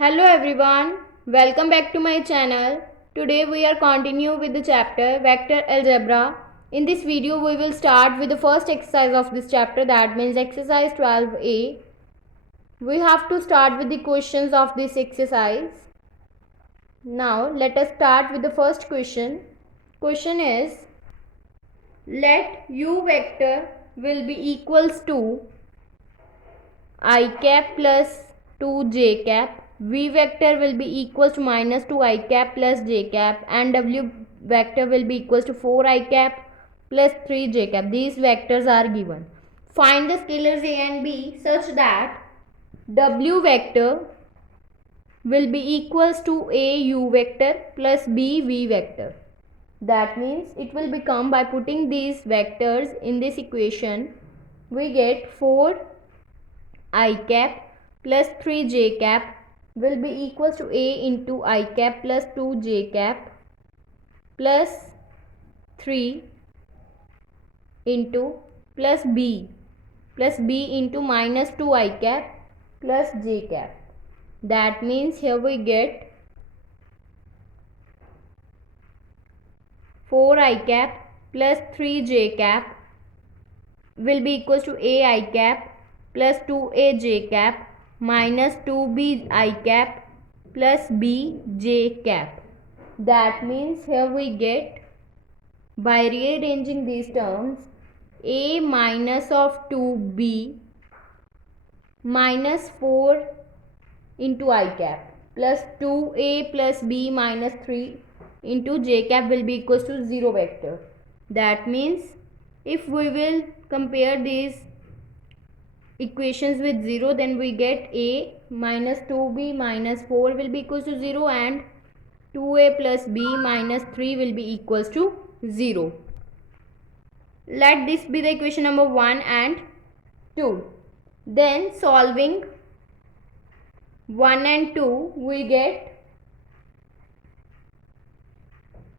Hello everyone, welcome back to my channel. Today we are continue with the chapter Vector Algebra. In this video we will start with the first exercise of this chapter, that means exercise 12a. We have to start with the questions of this exercise. Now let us start with the first question. Question is, let u vector will be equals to I cap plus 2j cap, v vector will be equals to minus 2I cap plus j cap, and w vector will be equals to 4I cap plus 3j cap. These vectors are given. Find the scalars a and b such that w vector will be equals to a u vector plus b v vector. That means it will become, by putting these vectors in this equation, we get 4 I cap plus 3j cap will be equals to a into I cap plus 2j cap plus 3 into plus b into minus 2I cap plus j cap. That means here we get 4I cap plus 3j cap will be equals to ai cap plus 2aj cap minus 2bi cap plus bj cap. That means here we get, by rearranging these terms, a minus of 2b minus 4 into I cap plus 2a plus b minus 3 into j cap will be equals to 0 vector. That means if we will compare these equations with 0, then we get a minus 2b minus 4 will be equals to 0 and 2a plus b minus 3 will be equals to 0. Let this be the equation number 1 and 2. Then solving 1 and 2, we get,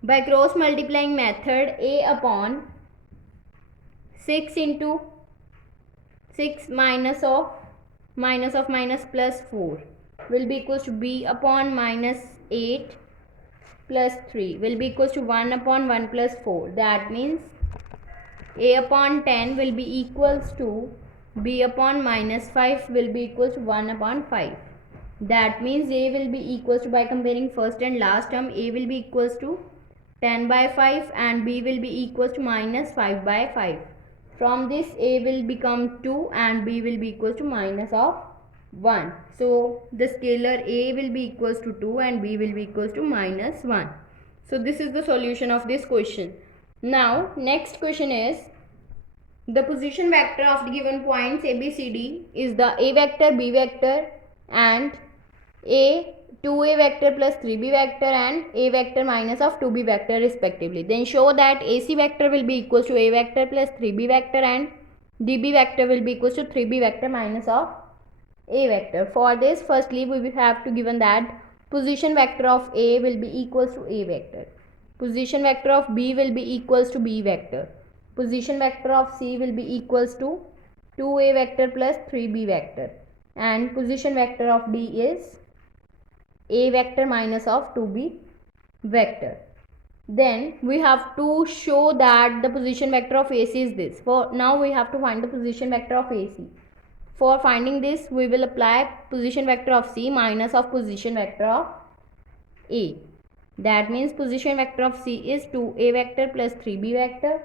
by cross multiplying method, a upon 6 into 6 minus minus plus 4 will be equals to b upon minus 8 plus 3 will be equals to 1 upon 1 plus 4. That means a upon 10 will be equals to b upon minus 5 will be equals to 1 upon 5. That means a will be equals to, by comparing first and last term, a will be equals to 10 by 5 and b will be equals to minus 5 by 5. From this a will become 2 and b will be equals to minus of 1. So the scalar a will be equals to 2 and b will be equals to minus 1. So this is the solution of this question. Now next question is, the position vector of the given points a, b, c, d is the a vector, b vector and a 2a vector plus 3b vector and a vector minus of 2b vector respectively. Then show that ac vector will be equals to a vector plus 3b vector and db vector will be equals to 3b vector minus of a vector. For this, firstly we will have to given that position vector of a will be equals to a vector, position vector of b will be equals to b vector, position vector of c will be equals to 2a vector plus 3b vector, and position vector of d is a vector minus of 2b vector. Then we have to show that the position vector of AC is this. For now we have to find the position vector of AC. For finding this, we will apply position vector of C minus of position vector of A. That means position vector of C is 2a vector plus 3b vector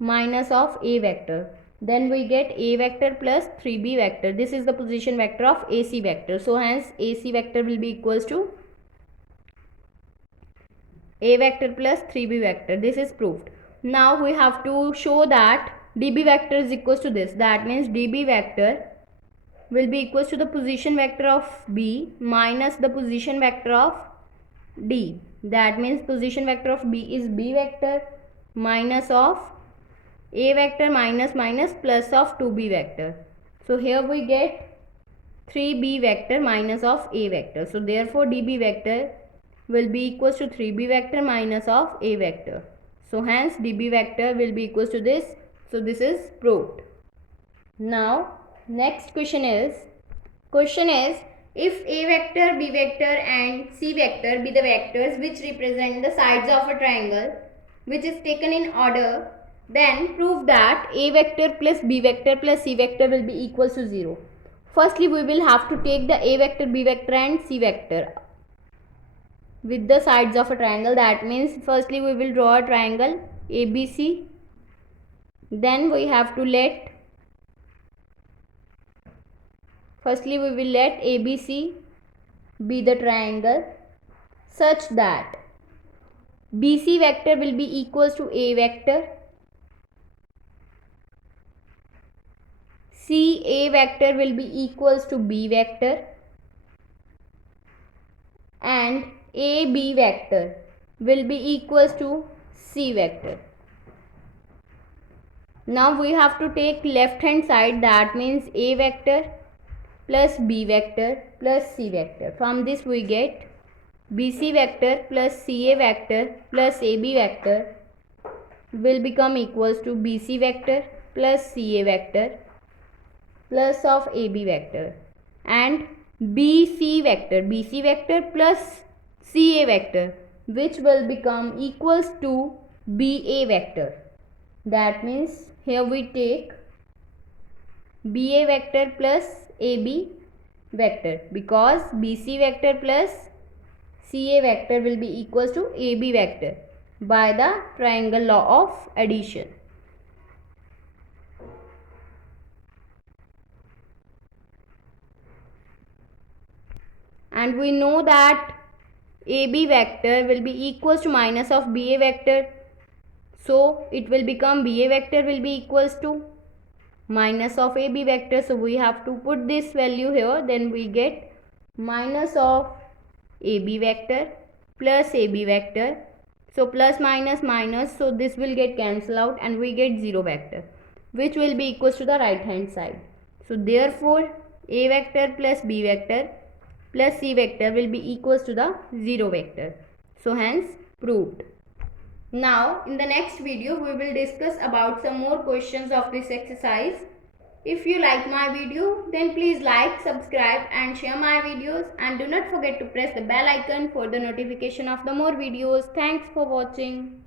minus of a vector. Then we get a vector plus 3b vector. This is the position vector of AC vector. So hence AC vector will be equals to a vector plus 3b vector. This is proved. Now we have to show that db vector is equals to this. That means db vector will be equals to the position vector of b minus the position vector of d. That means position vector of b is b vector minus of a vector minus plus of 2b vector. So here we get 3b vector minus of a vector. So therefore db vector will be equals to 3b vector minus of a vector. So hence db vector will be equals to this. So this is proved. Now next question is If A vector, B vector and C vector be the vectors which represent the sides of a triangle which is taken in order, then prove that A vector plus B vector plus C vector will be equals to 0. Firstly, we will have to take the A vector, B vector and C vector with the sides of a triangle. That means firstly we will draw a triangle ABC. Then we have to let ABC be the triangle such that BC vector will be equals to A vector, CA vector will be equals to B vector and AB vector will be equals to C vector. Now we have to take left hand side, that means A vector plus B vector plus C vector. From this we get BC vector plus CA vector plus AB vector will become equals to BC vector plus CA vector plus of AB vector and BC vector plus CA vector, which will become equals to BA vector. That means here we take BA vector plus AB vector, because BC vector plus CA vector will be equals to AB vector by the triangle law of addition. And we know that AB vector will be equals to minus of BA vector, so it will become BA vector will be equals to minus of AB vector. So we have to put this value here, then we get minus of AB vector plus AB vector. So plus minus minus, so this will get cancelled out and we get 0 vector, which will be equals to the right hand side. So therefore A vector plus B vector plus C vector will be equals to the 0 vector. So hence proved. Now in the next video we will discuss about some more questions of this exercise. If you like my video, then please like, subscribe and share my videos, and do not forget to press the bell icon for the notification of the more videos. Thanks for watching.